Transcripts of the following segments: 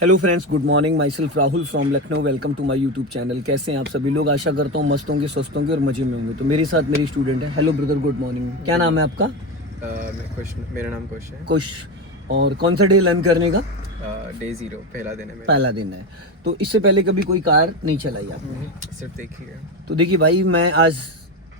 Hello friends, good morning. Myself Rahul from Lucknow. Welcome to my YouTube channel. कैसे हैं आप सभी लोग? आशा करता हूँ मस्त होंगे, स्वस्थ होंगे और मजे में होंगे। तो मेरे साथ मेरी स्टूडेंट है। Hello brother, good morning. क्या नाम है आपका? मेरा नाम कुश है। कुश। और कौन सा डे लर्न करने का? डे 0 पहला दिन है मेरा। पहला दिन है। तो इससे पहले कभी कोई कार नहीं चलाई आपने? सिर्फ देखिए। तो देखिए भाई, मैं आज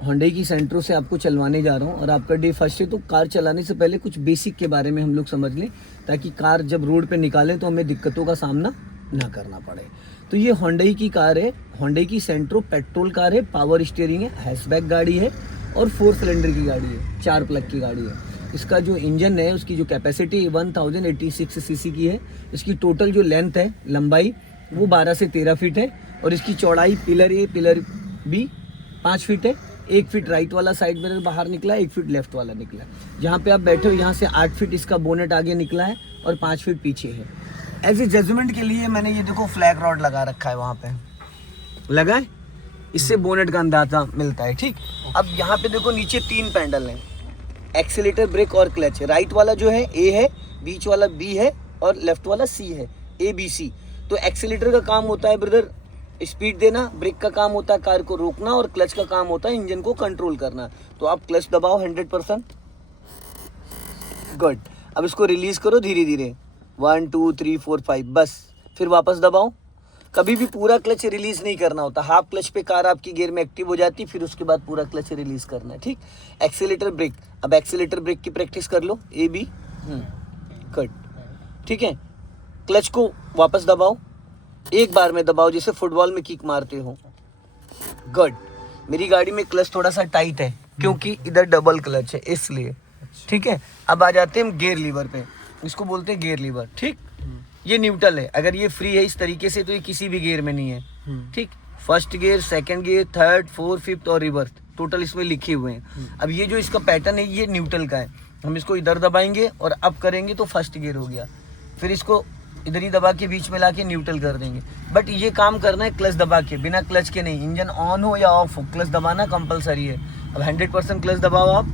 होंडा की सेंट्रो से आपको चलवाने जा रहा हूँ और आपका डे फर्स्ट है। तो कार चलाने से पहले कुछ बेसिक के बारे में हम लोग समझ लें, ताकि कार जब रोड पे निकालें तो हमें दिक्कतों का सामना ना करना पड़े। तो ये होंडा की कार है, होंडा की सेंट्रो पेट्रोल कार है, पावर स्टीयरिंग है, हैचबैक गाड़ी है और 4 सिलेंडर की गाड़ी है, 4 प्लग की गाड़ी है। इसका जो इंजन है उसकी जो कैपेसिटी 1086 सीसी की है। इसकी टोटल जो लेंथ है, लंबाई, वो 12 से 13 फीट है और इसकी चौड़ाई पिलर ए पिलर बी 5 फीट है। 1 फीट राइट वाला साइड मिरर बाहर निकला है, 1 फीट लेफ्ट वाला निकला है। जहाँ पे आप बैठे हो यहाँ से 8 फीट इसका बोनेट आगे निकला है और 5 फीट पीछे है। एज ए जजमेंट के लिए मैंने ये देखो फ्लैग रॉड लगा रखा है, वहाँ पे लगा है, इससे बोनेट का अंदाजा मिलता है। ठीक, अब यहाँ पे देखो नीचे 3 पैडल हैं, एक्सीलेटर, ब्रेक और क्लच। राइट वाला जो है ए है, बीच वाला बी है और लेफ्ट वाला सी है, ABC। तो एक्सीलेटर का काम होता है ब्रदर स्पीड देना, ब्रेक का काम होता है कार को रोकना और क्लच का काम होता है इंजन को कंट्रोल करना। तो आप क्लच दबाओ 100%। गुड। अब इसको रिलीज करो धीरे धीरे, 1 2 3 4 5, बस। फिर वापस दबाओ। कभी भी पूरा क्लच रिलीज नहीं करना होता, हाफ क्लच पे कार आपकी गियर में एक्टिव हो जाती है, फिर उसके बाद पूरा क्लच रिलीज करना है। ठीक, एक्सीलेटर, ब्रेक। अब एक्सीलेटर ब्रेक की प्रैक्टिस कर लो, AB कट। ठीक है, क्लच को वापस दबाओ, एक बार में दबाओ जैसे फुटबॉल में किक मारते हो। गुड। मेरी गाड़ी में क्लच थोड़ा सा टाइट है क्योंकि इधर डबल क्लच है, इसलिए। ठीक है, अब आ जाते हैं हम गियर लीवर पे। इसको बोलते हैं गियर लीवर। ठीक, ये न्यूट्रल है। अगर ये फ्री है इस तरीके से तो ये किसी भी गियर में नहीं है। ठीक, first gear, second gear, third, fourth, fifth और रिवर्स, टोटल इसमें लिखे हुए हैं। अब ये जो इसका पैटर्न है ये न्यूट्रल का है। हम इसको इधर दबाएंगे और अप करेंगे तो फर्स्ट गियर हो गया, फिर इसको इधर ही दबा के बीच में ला के न्यूट्रल कर देंगे। बट ये काम करना है क्लच दबा के, बिना क्लच के नहीं। इंजन ऑन हो या ऑफ हो, क्लच दबाना कंपलसरी है। अब 100% क्लच दबाओ आप।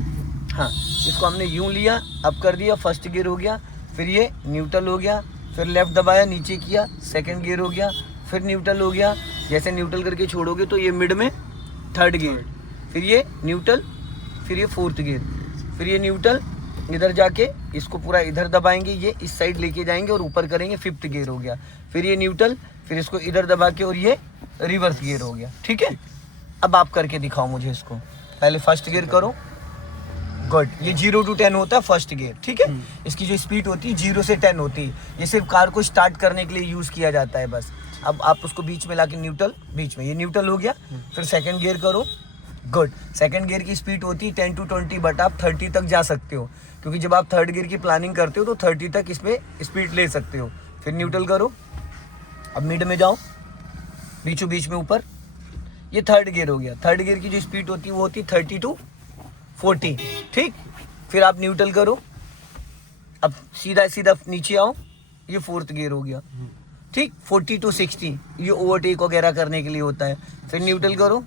हाँ, इसको हमने यूं लिया, अप कर दिया, फर्स्ट गियर हो गया, फिर ये न्यूट्रल हो गया, फिर लेफ्ट दबाया, नीचे किया, सेकंड गियर हो गया, फिर न्यूट्रल हो गया। जैसे न्यूट्रल करके छोड़ोगे तो ये मिड में थर्ड गियर, फिर ये न्यूट्रल, फिर ये फोर्थ गियर, फिर ये न्यूट्रल, इधर जाके इसको पूरा इधर दबाएंगे, ये इस साइड लेके जाएंगे और ऊपर करेंगे, फिफ्थ गियर हो गया, फिर ये न्यूट्रल, फिर इसको इधर दबा के और ये रिवर्स गियर हो गया। ठीक है, अब आप करके दिखाओ मुझे इसको। पहले फर्स्ट गियर करो। गुड। ये 0 to 10 होता है फर्स्ट गियर। ठीक है, इसकी जो स्पीड होती है 0 से 10 होती है। ये सिर्फ कार को स्टार्ट करने के लिए यूज किया जाता है बस। अब आप उसको बीच में लाके न्यूट्रल, बीच में ये न्यूट्रल हो गया, फिर सेकंड गियर करो। गुड। सेकंड गियर की स्पीड होती है 10 to 20, बट आप 30 तक जा सकते हो, क्योंकि जब आप थर्ड गियर की प्लानिंग करते हो तो 30 तक इसमें स्पीड ले सकते हो। फिर न्यूट्रल करो, अब मिड में जाओ, बीचों बीच में ऊपर, ये थर्ड गियर हो गया। थर्ड गियर की जो स्पीड होती है वो होती है 30 to 40। ठीक, फिर आप न्यूट्रल करो, अब सीधा सीधा नीचे आओ, ये फोर्थ गियर हो गया। ठीक, 40 to 60 ये ओवरटेक वगैरह करने के लिए होता है। फिर न्यूट्रल करो,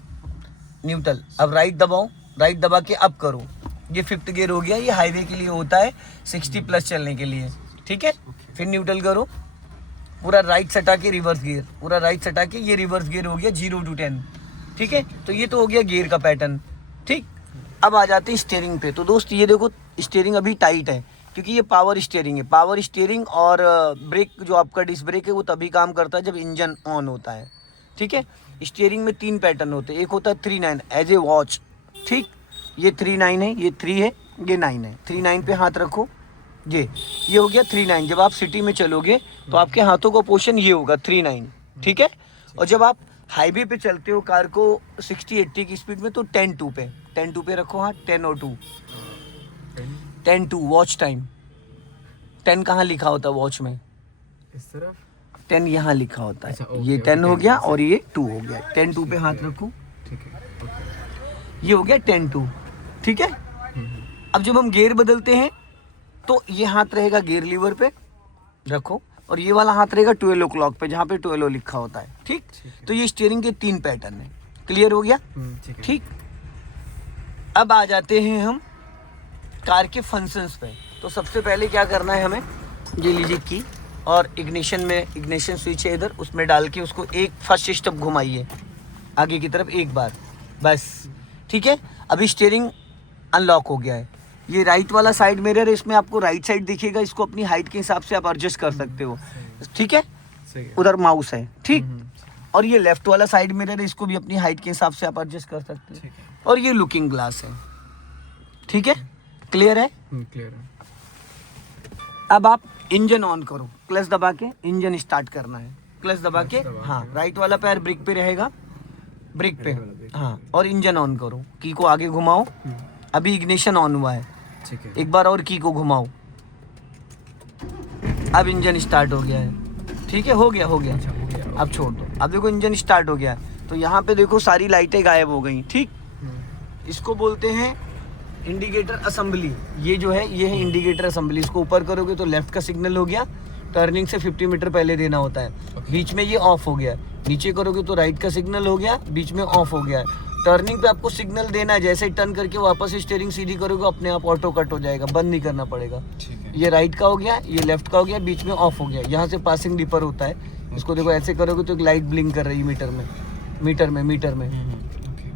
न्यूट्रल, अब राइट दबाओ, राइट दबा के अप करो, ये फिफ्थ गियर हो गया। ये हाईवे के लिए होता है 60+ चलने के लिए। ठीक है, फिर न्यूट्रल करो, पूरा राइट सटा के रिवर्स गियर, पूरा राइट सटा के ये रिवर्स गियर हो गया 0 to 10। ठीक है, तो ये तो हो गया गियर का पैटर्न। ठीक, अब आ जाते हैं स्टीयरिंग पे। तो दोस्त ये देखो, स्टीयरिंग अभी टाइट है क्योंकि ये पावर स्टीयरिंग है। पावर स्टीयरिंग और ब्रेक, जो आपका डिस्क ब्रेक है, वो तभी काम करता है जब इंजन ऑन होता है। ठीक है, स्टीयरिंग में 3 पैटर्न होते हैं। एक होता है 3-9 एज ए वॉच। ठीक, ये 3-9 है, ये 3 है, ये 9 है। 3-9 पे हाथ रखो, ये हो गया 3-9। जब आप सिटी में चलोगे तो आपके हाथों का पोर्शन ये होगा 3-9। ठीक है, और जब आप हाईवे पे चलते हो कार को 60-80 की स्पीड में तो 10-2 पे, 10-2 पे रखो हाथ, 10 और 2, 10-2 वॉच टाइम। 10 कहाँ लिखा होता है वॉच में? इस तरफ 10 यहाँ लिखा होता है। अच्छा, ये 10 हो गया और ये 2 हो गया। 10-2 पे हाथ रखो, ठीक है, ये हो गया 10-2। ठीक है, अब जब हम गियर बदलते हैं तो ये हाथ रहेगा गियर लीवर पे रखो और ये वाला हाथ रहेगा 12 o'clock पे, जहाँ पे 12 लिखा होता है। ठीक, तो ये स्टीयरिंग के 3 पैटर्न है। क्लियर हो गया? ठीक, अब आ जाते हैं हम कार के फंक्शंस पे। तो सबसे पहले क्या करना है हमें, ये लीजिए की, और इग्निशन स्विच है इधर, उसमें डाल के उसको एक फर्स्ट स्टेप घुमाइए आगे की तरफ एक बार, बस। ठीक है, अभी स्टीयरिंग अनलॉक हो गया है। ये राइट वाला साइड मिरर है, इसमें आपको राइट साइड दिखेगा, इसको अपनी हाइट के हिसाब से आप एडजस्ट कर सकते हो। ठीक है, सही है। उधर माउस है, ठीक। और ये लेफ्ट वाला साइड मिरर है, इसको भी अपनी हाइट के हिसाब से आप एडजस्ट कर सकते हो। ठीक है। और ये लुकिंग ग्लास है। ठीक है, क्लियर है। क्लियर है। अब आप इंजन ऑन करो, क्लच दबा के इंजन स्टार्ट करना है, क्लच दबा के। दबा हाँ, के। राइट वाला पैर ब्रेक पे रहेगा, ब्रेक पे। राइट वाला ब्रेक। हाँ, और इंजन ऑन करो, की को आगे घुमाओ। अभी इग्निशन ऑन हुआ है, ठीक है। एक बार और की को घुमाओ, अब इंजन स्टार्ट हो गया है। ठीक है, हो गया हो गया। अच्छा, हो गया। अब छोड़ दो। अब देखो इंजन स्टार्ट हो गया है, तो यहाँ पे देखो सारी लाइटें गायब हो गई। ठीक, इसको बोलते हैं इंडिकेटर असेंबली। ये जो है ये है इंडिकेटर असेंबली। इसको ऊपर करोगे तो लेफ्ट का सिग्नल हो गया, टर्निंग से 50 मीटर पहले देना होता है। बीच में ये ऑफ हो गया। नीचे करोगे तो राइट का सिग्नल हो गया, बीच में ऑफ हो गया। टर्निंग पे आपको सिग्नल देना है, जैसे ही टर्न करके वापस स्टीयरिंग सीधी करोगे अपने आप ऑटो कट हो जाएगा, बंद नहीं करना पड़ेगा। ठीक है। ये राइट का हो गया, ये लेफ्ट का हो गया, बीच में ऑफ हो गया। यहाँ से पासिंग डिपर होता है, इसको देखो ऐसे करोगे तो एक लाइट ब्लिंक कर रही है मीटर में। ओके।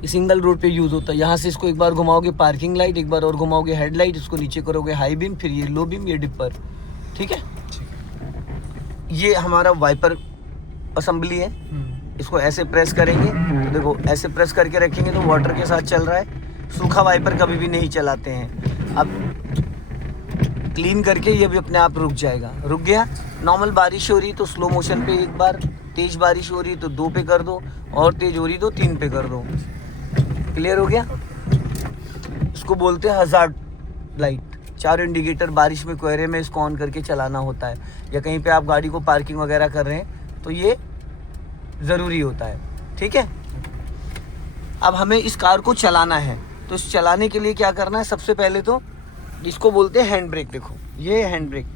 ये सिंगल रोड पे यूज होता है। यहाँ से इसको एक बार घुमाओगे पार्किंग लाइट, एक बार और घुमाओगे हेडलाइट, इसको नीचे करोगे हाई बीम, फिर ये लो बीम, ये डिपर। ठीक है, ठीक है। ये हमारा वाइपर असेंबली है। इसको ऐसे प्रेस करेंगे, देखो ऐसे प्रेस करके रखेंगे तो वाटर के साथ चल रहा है। सूखा वाइपर कभी भी नहीं चलाते हैं। अब क्लीन करके ये भी अपने आप रुक जाएगा। रुक गया। नॉर्मल बारिश हो रही तो स्लो मोशन पे एक बार, तेज बारिश हो रही तो 2 पे कर दो, और तेज हो रही तो 3 पे कर दो। क्लियर हो गया। इसको बोलते हैं हजार्ड लाइट। 4 इंडिकेटर बारिश में कोहरे में इसको ऑन करके चलाना होता है, या कहीं पे आप गाड़ी को पार्किंग वगैरह कर रहे हैं तो ये ज़रूरी होता है। ठीक है, अब हमें इस कार को चलाना है, तो इस चलाने के लिए क्या करना है, सबसे पहले तो इसको बोलते हैं हैंड ब्रेक। देखो ये हैंड ब्रेक,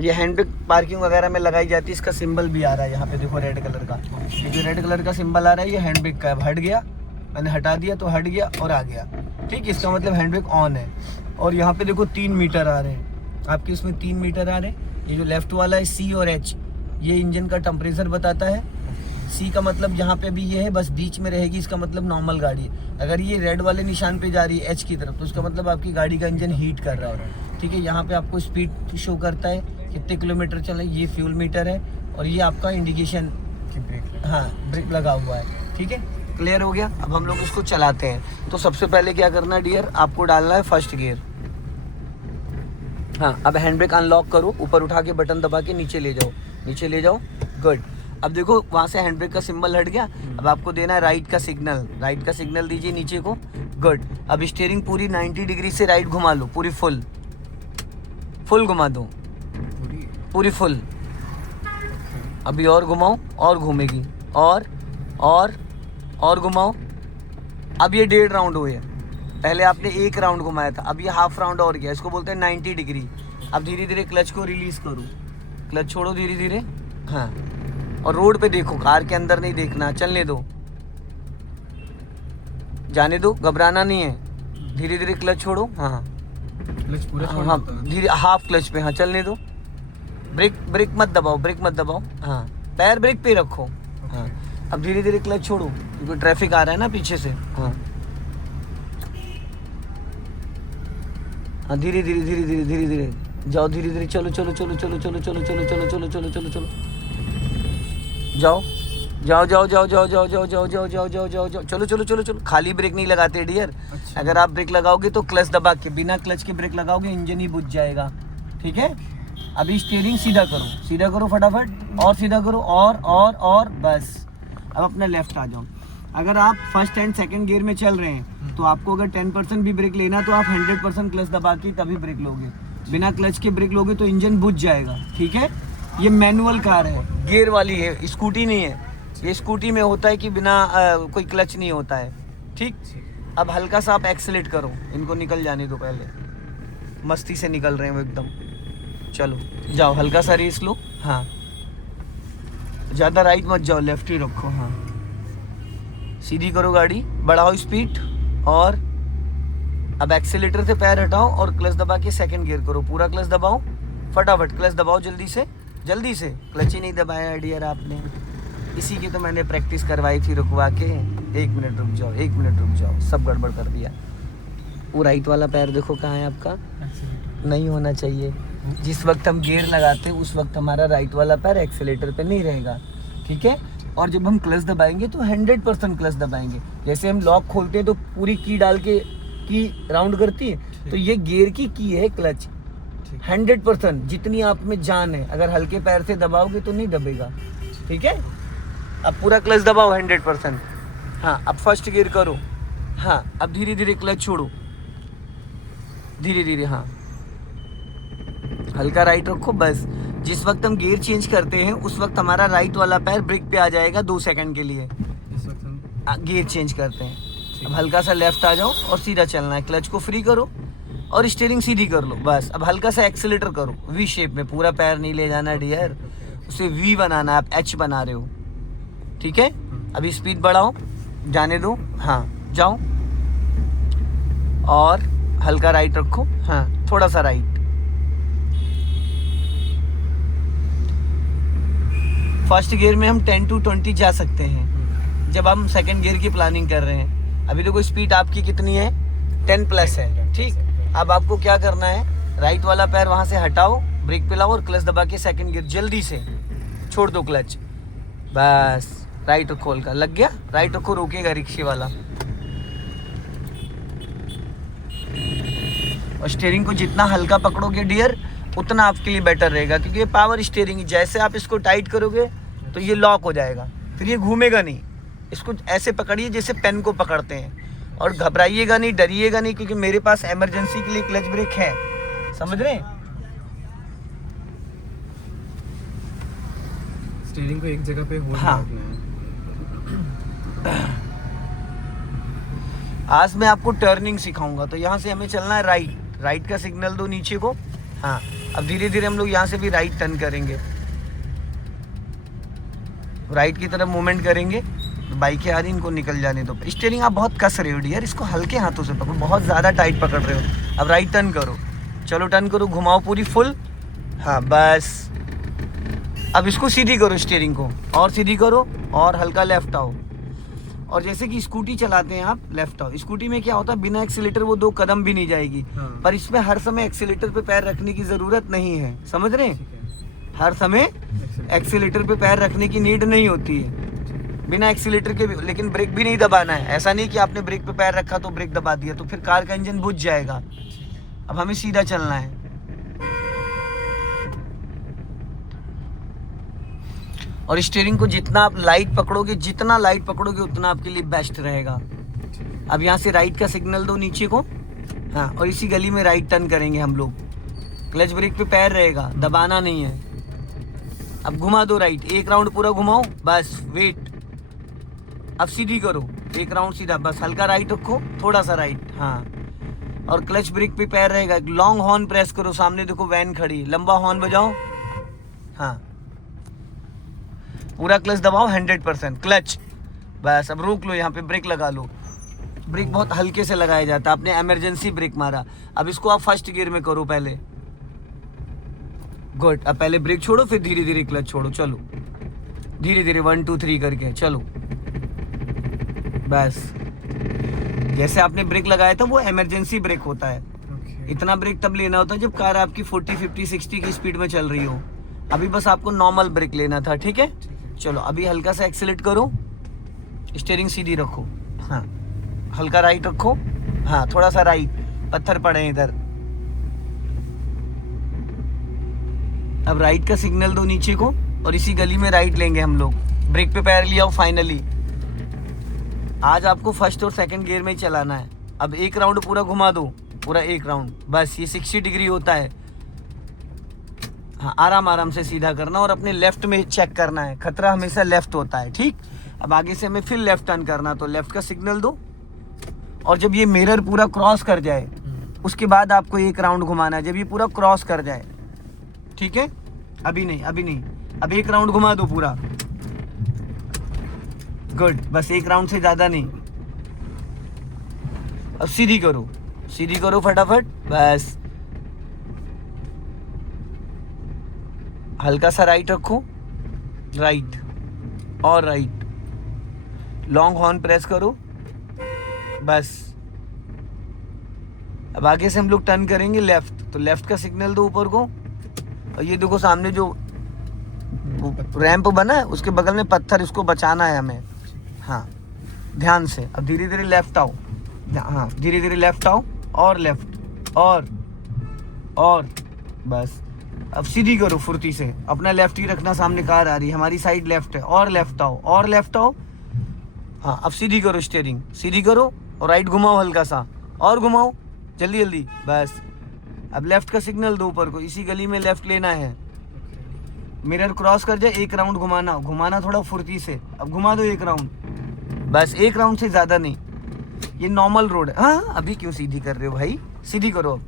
ये हैंड ब्रेक पार्किंग वगैरह में लगाई जाती है। इसका सिंबल भी आ रहा है यहाँ पे, देखो रेड कलर का। ये जो रेड कलर का सिंबल आ रहा है ये हैंड ब्रेक का है। हट गया, मैंने हटा दिया तो हट गया और आ गया। ठीक, इसका मतलब हैंड ब्रेक ऑन है। और यहाँ पे देखो 3 मीटर आ रहे हैं आपके, इसमें 3 मीटर आ रहे हैं। ये जो लेफ्ट वाला है C और H, ये इंजन का टेम्परेचर बताता है। C का मतलब यहाँ पे भी ये है, बस बीच में रहेगी, इसका मतलब नॉर्मल गाड़ी है। अगर ये रेड वाले निशान पे जा रही है H की तरफ, तो उसका मतलब आपकी गाड़ी का इंजन हीट कर रहा है। ठीक है, यहाँ पे आपको स्पीड शो करता है, कितने किलोमीटर चल रहे, ये फ्यूल मीटर है, और ये आपका इंडिकेशन कि ब्रेक। हाँ ब्रेक लगा हुआ है। ठीक है, क्लियर हो गया। अब हम लोग इसको चलाते हैं। तो सबसे पहले क्या करना है डियर, आपको डालना है फर्स्ट गियर। हाँ, अब हैंड ब्रेक अनलॉक करो, ऊपर उठा के बटन दबा के नीचे ले जाओ। गुड। अब देखो वहाँ से हैंड ब्रेक का सिंबल हट गया। अब आपको देना है राइट का सिग्नल दीजिए नीचे को। गुड। अब स्टीयरिंग पूरी 90 डिग्री से राइट घुमा लो, पूरी फुल घुमा दो, पूरी फुल। अभी और घुमाओ, और घूमेगी, और घुमाओ। अब ये 1.5 राउंड हुए। पहले आपने 1 राउंड घुमाया था, अब ये हाफ राउंड और गया। इसको बोलते हैं 90 डिग्री। अब धीरे धीरे क्लच को रिलीज करो, क्लच छोड़ो धीरे धीरे। हाँ, और रोड पे देखो, कार के अंदर नहीं देखना, चलने दो, जाने दो, घबराना नहीं है। धीरे धीरे क्लच छोड़ो। हाँ क्लच पूरा छोड़ना हाँ, होता है। धीरे हाफ क्लच पे। हाँ, चलने दो। ब्रेक मत दबाओ। हाँ, पैर ब्रेक पे रखो। हाँ, अब धीरे धीरे क्लच छोड़ो, क्योंकि ट्रैफिक आ रहा है ना पीछे से। हाँ, धीरे धीरे जाओ, धीरे धीरे चलो। चलो। खाली ब्रेक नहीं लगाते डियर। अच्छा। अगर आप ब्रेक लगाओगे तो क्लच दबा के, बिना क्लच के ब्रेक लगाओगे इंजन ही बुझ जाएगा। ठीक है, अभी स्टीयरिंग सीधा करो फटाफट, और सीधा करो, और बस। अब अपना लेफ्ट आ जाओ। अगर आप फर्स्ट एंड सेकंड गियर में चल रहे हैं तो आपको अगर 10% भी ब्रेक लेना तो आप 100% क्लच दबा के तभी ब्रेक लोगे। बिना क्लच के ब्रेक लोगे तो इंजन बुझ जाएगा। ठीक है, ये मैनुअल कार है, गियर वाली है, स्कूटी नहीं है। ये स्कूटी में होता है कि बिना कोई क्लच नहीं होता है। ठीक, अब हल्का सा आप एक्सेलेरेट करो, इनको निकल जाने दो, पहले मस्ती से निकल रहे हैं वो एकदम। चलो जाओ, हल्का सा रेस लो। हाँ, ज़्यादा राइट मत जाओ, लेफ्ट ही रखो। हाँ, सीधी करो गाड़ी, बढ़ाओ स्पीड, और अब एक्सेलेरेटर से पैर हटाओ और क्लच दबा के सेकंड गियर करो। पूरा क्लच दबाओ, फटाफट क्लच दबाओ जल्दी से, जल्दी से। क्लच ही नहीं दबाया डियर आपने। इसी की तो मैंने प्रैक्टिस करवाई थी रुकवा के। 1 मिनट रुक जाओ, 1 मिनट रुक जाओ, सब गड़बड़ कर दिया। वो राइट वाला पैर देखो कहाँ है आपका, एक्सीलेटर। नहीं होना चाहिए। जिस वक्त हम गियर लगाते हैं उस वक्त हमारा राइट वाला पैर एक्सीलेटर पे नहीं रहेगा, ठीक है। और जब हम क्लच दबाएंगे तो 100% क्लच दबाएंगे। जैसे हम लॉक खोलते हैं तो पूरी की डाल के की राउंड करती है, तो ये गियर की है क्लच। 100% जितनी आप में जान है, अगर हल्के पैर से दबाओगे तो नहीं दबेगा, ठीक है। अब पूरा क्लच दबाओ 100%। हाँ, अब फर्स्ट गियर करो। हाँ, अब धीरे धीरे क्लच छोड़ो, धीरे धीरे। हाँ, हल्का राइट रखो बस। जिस वक्त हम गियर चेंज करते हैं उस वक्त हमारा राइट वाला पैर ब्रेक पे आ जाएगा 2 सेकंड के लिए। इस वक्त हम गियर चेंज करते हैं। अब हल्का सा लेफ्ट आ जाओ और सीधा चलना है। क्लच को फ्री करो और स्टीयरिंग सीधी कर लो बस। अब हल्का सा एक्सीलेटर करो वी शेप में, पूरा पैर नहीं ले जाना डियर, उसे वी बनाना है। आप एच बना रहे हो, ठीक है। अभी स्पीड बढ़ाओ, जाने दो। हाँ, जाओ और हल्का राइट रखो। हाँ, थोड़ा सा राइट। फर्स्ट गियर में हम 10 to 20 जा सकते हैं जब हम सेकंड गियर की प्लानिंग कर रहे हैं। अभी देखो स्पीड आपकी कितनी है, 10+ है, ठीक। अब आपको क्या करना है, राइट वाला पैर वहां से हटाओ, ब्रेक पे लाओ और क्लच दबा के सेकंड गियर जल्दी से छोड़ दो क्लच। बस राइट रखो, हल्का लग गया, राइट रखो, रोकेगा रिक्शे वाला। और स्टीयरिंग को जितना हल्का पकड़ोगे डियर उतना आपके लिए बेटर रहेगा, क्योंकि ये पावर स्टीयरिंग है। जैसे आप इसको टाइट करोगे तो ये लॉक हो जाएगा, फिर ये घूमेगा नहीं। इसको ऐसे पकड़िए जैसे पेन को पकड़ते हैं, और घबराइएगा नहीं, डरिएगा नहीं, क्योंकि मेरे पास इमरजेंसी के लिए क्लच ब्रेक है, समझ रहे हैं। स्टीयरिंग को एक जगह पे होल्ड हाँ। रखना है। आज मैं आपको टर्निंग सिखाऊंगा। तो यहाँ से हमें चलना है राइट, राइट का सिग्नल दो नीचे को। हाँ, अब धीरे धीरे हम लोग यहाँ से भी राइट टर्न करेंगे, राइट की तरफ मूवमेंट करेंगे। तो बाइकें आ रही, इनको निकल जाने दो। स्टीयरिंग आप बहुत कस रहे हो डियर, इसको हल्के हाथों से पकड़ो, बहुत ज़्यादा टाइट पकड़ रहे हो। अब राइट टर्न करो, चलो टर्न करो, घुमाओ पूरी फुल। हाँ बस, अब इसको सीधी करो स्टीयरिंग को, और सीधी करो और हल्का लेफ्ट आओ। और जैसे कि स्कूटी चलाते हैं आप, लेफ्ट आओ। स्कूटी में क्या होता है, बिना एक्सीलेटर वो 2 कदम भी नहीं जाएगी। हाँ। पर इसमें हर समय एक्सीलेटर पे पैर रखने की ज़रूरत नहीं है, समझ रहे हैं। ठीक है। हर समय एक्सीलेटर पे पैर रखने की नीड नहीं होती है, बिना एक्सीलेटर के भी। लेकिन ब्रेक भी नहीं दबाना है। ऐसा नहीं कि आपने ब्रेक पे पैर रखा तो ब्रेक दबा दिया, तो फिर कार का इंजन बुझ जाएगा। अब हमें सीधा चलना है। और स्टीयरिंग को जितना आप लाइट पकड़ोगे, जितना लाइट पकड़ोगे उतना आपके लिए बेस्ट रहेगा। अब यहाँ से राइट का सिग्नल दो नीचे को। हाँ, और इसी गली में राइट टर्न करेंगे हम लोग। क्लच ब्रेक पे पैर रहेगा, दबाना नहीं है। अब घुमा दो राइट, 1 राउंड पूरा घुमाओ बस, वेट। अब सीधी करो, 1 राउंड सीधा, बस हल्का राइट रखो, थोड़ा सा राइट। हाँ, और क्लच ब्रेक पे पैर रहेगा। लॉन्ग हॉर्न प्रेस करो, सामने देखो वैन खड़ी, लंबा हॉर्न बजाओ। हाँ, पूरा क्लच दबाओ 100% क्लच। बस अब रोक लो, यहाँ पे ब्रेक लगा लो। ब्रेक बहुत हल्के से लगाया जाता है, आपने इमरजेंसी ब्रेक मारा। अब इसको आप फर्स्ट गियर में करो पहले। गुड। अब पहले ब्रेक छोड़ो, फिर धीरे धीरे क्लच छोड़ो। चलो धीरे धीरे 1 2 3 करके चलो। बस जैसे आपने ब्रेक लगाया था वो इमरजेंसी ब्रेक होता है। इतना ब्रेक तब लेना होता है जब कार आपकी 40 50 60 की स्पीड में चल रही हो। अभी बस आपको नॉर्मल ब्रेक लेना था, ठीक है। चलो अभी हल्का सा एक्सीलेट करो, स्टीयरिंग सीधी रखो। हाँ, हल्का राइट रखो। हाँ, थोड़ा सा राइट, पत्थर पड़े हैं इधर। अब राइट का सिग्नल दो नीचे को, और इसी गली में राइट लेंगे हम लोग। ब्रेक पे पैर लिया फाइनली। आज आपको फर्स्ट और सेकंड गियर में ही चलाना है। अब 1 राउंड पूरा घुमा दो, पूरा 1 राउंड बस। ये 60 डिग्री होता है। हाँ, आराम आराम से सीधा करना, और अपने लेफ्ट में चेक करना है। खतरा हमेशा लेफ्ट होता है, ठीक। अब आगे से हमें फिर लेफ्ट टर्न करना, तो लेफ्ट का सिग्नल दो। और जब ये मिरर पूरा क्रॉस कर जाए उसके बाद आपको 1 राउंड घुमाना है, जब ये पूरा क्रॉस कर जाए, ठीक है। अभी नहीं, अभी नहीं, अब 1 राउंड घुमा दो पूरा। गुड, बस 1 राउंड से ज़्यादा नहीं। अब सीधी करो, सीधी करो फटाफट, बस। हल्का सा राइट रखो, राइट और राइट, लॉन्ग हॉर्न प्रेस करो, बस। अब आगे से हम लोग टर्न करेंगे लेफ्ट, तो लेफ्ट का सिग्नल दो ऊपर को, और ये देखो सामने जो रैंप बना है उसके बगल में पत्थर, इसको बचाना है हमें। हाँ ध्यान से। अब धीरे धीरे लेफ्ट आओ, हाँ धीरे धीरे लेफ्ट आओ, और लेफ्ट और बस। अब सीधी करो फुर्ती से, अपना लेफ्ट ही रखना, सामने कार आ रही है, हमारी साइड लेफ्ट है, और लेफ्ट आओ और लेफ्ट आओ। हाँ अब सीधी करो, स्टीयरिंग सीधी करो और राइट घुमाओ हल्का सा, और घुमाओ जल्दी जल्दी, बस। अब लेफ्ट का सिग्नल दो ऊपर को, इसी गली में लेफ्ट लेना है। मिरर क्रॉस कर जाए, एक राउंड घुमाना थोड़ा फुर्ती से। अब घुमा दो एक राउंड, बस एक राउंड से ज़्यादा नहीं, ये नॉर्मल रोड है। हाँ अभी क्यों सीधी कर रहे हो भाई, सीधी करो। अब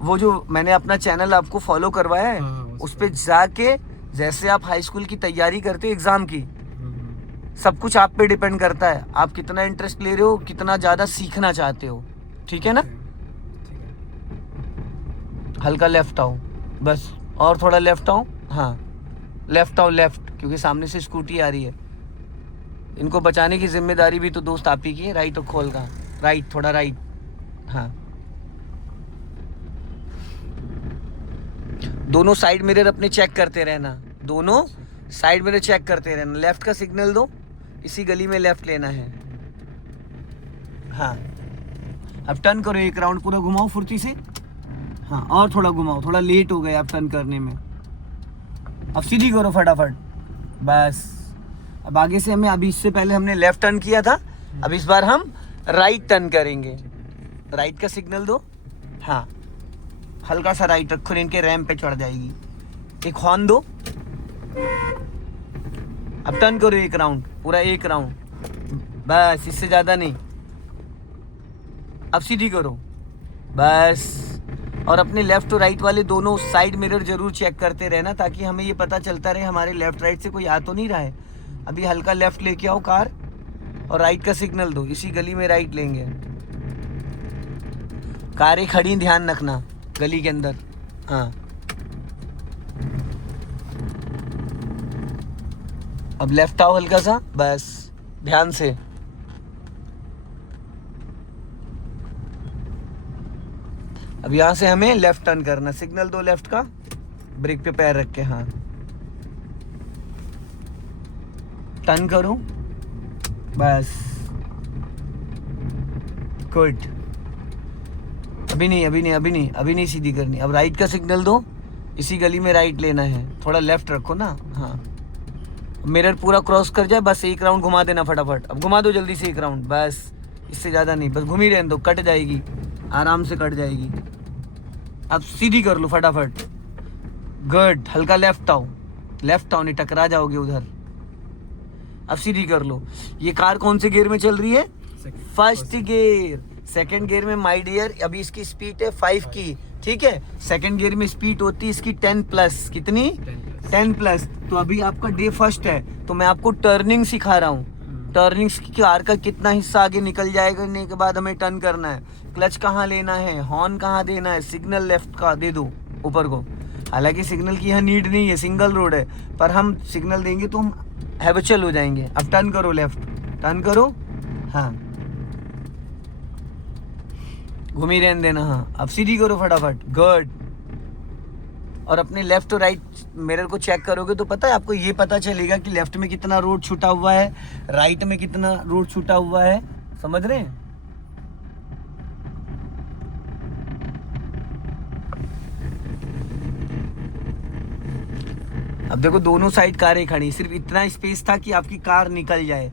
वो जो मैंने अपना चैनल आपको फॉलो करवाया है, उस पर जाके जैसे आप हाई स्कूल की तैयारी करते हो एग्ज़ाम की, सब कुछ आप पे डिपेंड करता है, आप कितना इंटरेस्ट ले रहे हो, कितना ज़्यादा सीखना चाहते हो, ठीक है ना। हल्का लेफ्ट आओ बस, और थोड़ा लेफ्ट आओ, हाँ लेफ्ट आओ, लेफ्ट, क्योंकि सामने से स्कूटी आ रही है, इनको बचाने की जिम्मेदारी भी तो दोस्त आप ही की है। राइट खोल का, राइट थोड़ा राइट, हाँ। दोनों साइड मिरर अपने चेक करते रहना, दोनों साइड मिरर चेक करते रहना। लेफ्ट का सिग्नल दो, इसी गली में लेफ्ट लेना है। हाँ अब टर्न करो, एक राउंड पूरा घुमाओ फुर्ती से, हाँ और थोड़ा घुमाओ, थोड़ा लेट हो गए आप टर्न करने में। अब सीधी करो फटाफट, बस। अब आगे से हमें, अभी इससे पहले हमने लेफ्ट टर्न किया था, अब इस बार हम राइट टर्न करेंगे। राइट का सिग्नल दो, हाँ हल्का सा राइट रखो, इनके रैंप पे चढ़ जाएगी। एक हॉर्न दो, अब टर्न करो एक राउंड, पूरा एक राउंड, बस इससे ज़्यादा नहीं। अब सीधी करो, बस। और अपने लेफ्ट और राइट वाले दोनों साइड मिरर जरूर चेक करते रहना, ताकि हमें ये पता चलता रहे हमारे लेफ्ट राइट से कोई आ तो नहीं रहा है। अभी हल्का लेफ्ट लेके आओ कार, और राइट का सिग्नल दो, इसी गली में राइट लेंगे। कारें खड़ी, ध्यान रखना गली के अंदर, हाँ। अब लेफ्ट आओ हल्का सा, बस ध्यान से। अब यहाँ से हमें लेफ्ट टर्न करना, सिग्नल दो लेफ्ट का, ब्रेक पे पैर रख के, हाँ टर्न करो, बस गुड। अभी नहीं सीधी करनी। अब राइट का सिग्नल दो, इसी गली में राइट लेना है, थोड़ा लेफ्ट रखो ना, हाँ। मिरर पूरा क्रॉस कर जाए, बस एक राउंड घुमा देना फटाफट। अब घुमा दो जल्दी से एक राउंड, बस इससे ज़्यादा नहीं, बस घूम ही रहने दो, कट जाएगी, आराम से कट जाएगी। अब सीधी कर लो फटाफट, गुड। हल्का लेफ्ट आओ, नहीं टकरा जाओगे उधर। अब सीधी कर लो। ये कार कौन से गियर में चल रही है, फर्स्ट गियर। सेकंड गियर में माय डियर अभी इसकी स्पीड है 5 की, ठीक है। सेकंड गियर में स्पीड होती है इसकी 10+, कितनी 10+। तो अभी आपका डे फर्स्ट है, तो मैं आपको टर्निंग सिखा रहा हूँ। टर्निंग की कार का कितना हिस्सा आगे निकल जाएगा, करने के बाद हमें टर्न करना है, क्लच कहाँ लेना है, हॉर्न कहाँ देना है, सिग्नल लेफ्ट का दे दो ऊपर को। हालांकि सिग्नल की यहाँ नीड नहीं है, सिंगल रोड है, पर हम सिग्नल देंगे तो हम हैबिचुअल हो जाएंगे। अब टर्न करो लेफ्ट, टर्न करो, हाँ घूमी रहने देना, हाँ। अब सीधी करो फटाफट, गुड। और अपने लेफ्ट और राइट मिरर को चेक करोगे तो पता है आपको, ये पता चलेगा कि लेफ्ट में कितना रोड छूटा हुआ है, राइट में कितना रोड छूटा हुआ है, समझ रहे हैं। अब देखो दोनों साइड कारें खड़ी, सिर्फ इतना स्पेस था कि आपकी कार निकल जाए,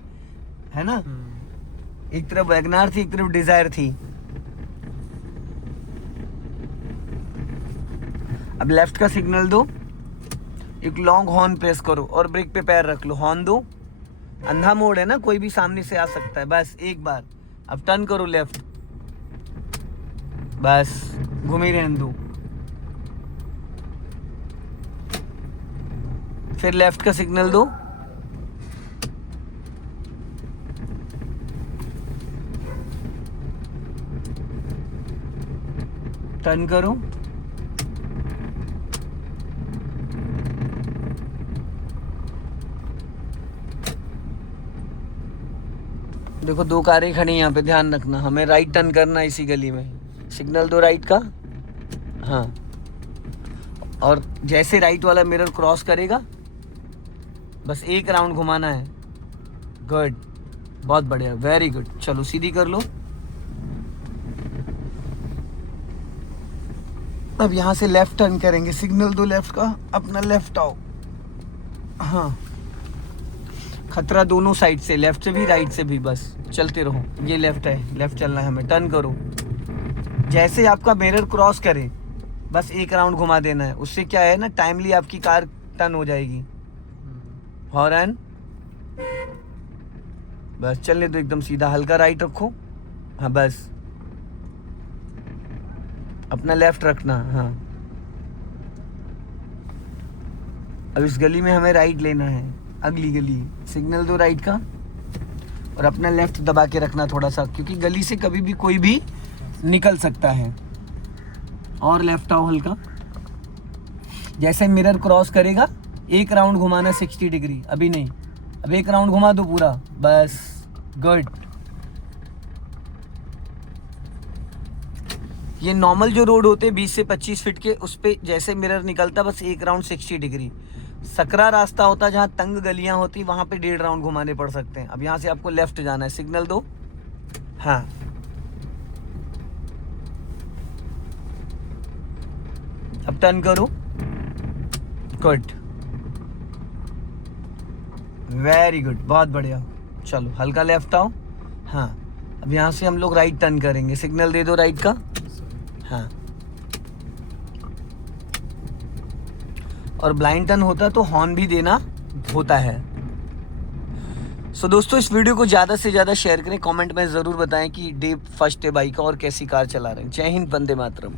है ना। एक तरफ वैगनार थी, एक तरफ डिजायर थी। अब लेफ्ट का सिग्नल दो, एक लॉन्ग हॉर्न प्रेस करो और ब्रेक पे पैर रख लो, हॉर्न दो। अंधा मोड़ है ना, कोई भी सामने से आ सकता है, बस एक बार। अब टर्न करो लेफ्ट, बस घूमे रहने दो। फिर लेफ्ट का सिग्नल दो, टर्न करो, देखो 2 कारें खड़ी हैं यहाँ पे, ध्यान रखना, हमें राइट टर्न करना है इसी गली में। सिग्नल दो राइट का। हाँ, और जैसे राइट वाला मिरर क्रॉस करेगा बस 1 राउंड घुमाना है। गुड, बहुत बढ़िया, वेरी गुड। चलो सीधी कर लो। अब यहाँ से लेफ्ट टर्न करेंगे, सिग्नल दो लेफ्ट का, अपना लेफ्ट आओ। हाँ, खतरा दोनों साइड से, लेफ्ट से भी राइट से भी, बस चलते रहो। ये लेफ्ट है, लेफ्ट चलना है हमें, टर्न करो। जैसे आपका मिरर क्रॉस करे बस 1 राउंड घुमा देना है। उससे क्या है ना, टाइमली आपकी कार टर्न हो जाएगी। हॉर्न, बस चलने दो एकदम सीधा, हल्का राइट रखो। हाँ बस, अपना लेफ्ट रखना। हाँ, अब इस गली में हमें राइट लेना है, अगली गली। सिग्नल दो राइट का और अपना लेफ्ट दबा के रखना थोड़ा सा, क्योंकि गली से कभी भी कोई भी निकल सकता है। और लेफ्ट आओ हल्का। जैसे मिरर क्रॉस करेगा 1 राउंड घुमाना 60 डिग्री, अभी नहीं, अब 1 राउंड घुमा दो पूरा, बस गुड। ये नॉर्मल जो रोड होते हैं 20 से 25 फीट के, उस पे जैसे मिरर निकलता बस 1 राउंड 60 डिग्री। सकरा रास्ता होता जहाँ तंग गलियां होती, वहां पे 1.5 राउंड घुमाने पड़ सकते हैं। अब यहाँ से आपको लेफ्ट जाना है, सिग्नल दो। हाँ, अब टर्न करो। गुड, वेरी गुड, बहुत बढ़िया। चलो हल्का लेफ्ट आओ। हाँ, अब यहाँ से हम लोग राइट टर्न करेंगे, सिग्नल दे दो राइट का। हाँ, और ब्लाइंड टर्न होता तो हॉर्न भी देना होता है। सो दोस्तों, इस वीडियो को ज़्यादा से ज़्यादा शेयर करें, कमेंट में ज़रूर बताएं कि डे फर्स्ट डे बाइक का और कैसी कार चला रहे हैं। जय हिंद, वंदे मातरम।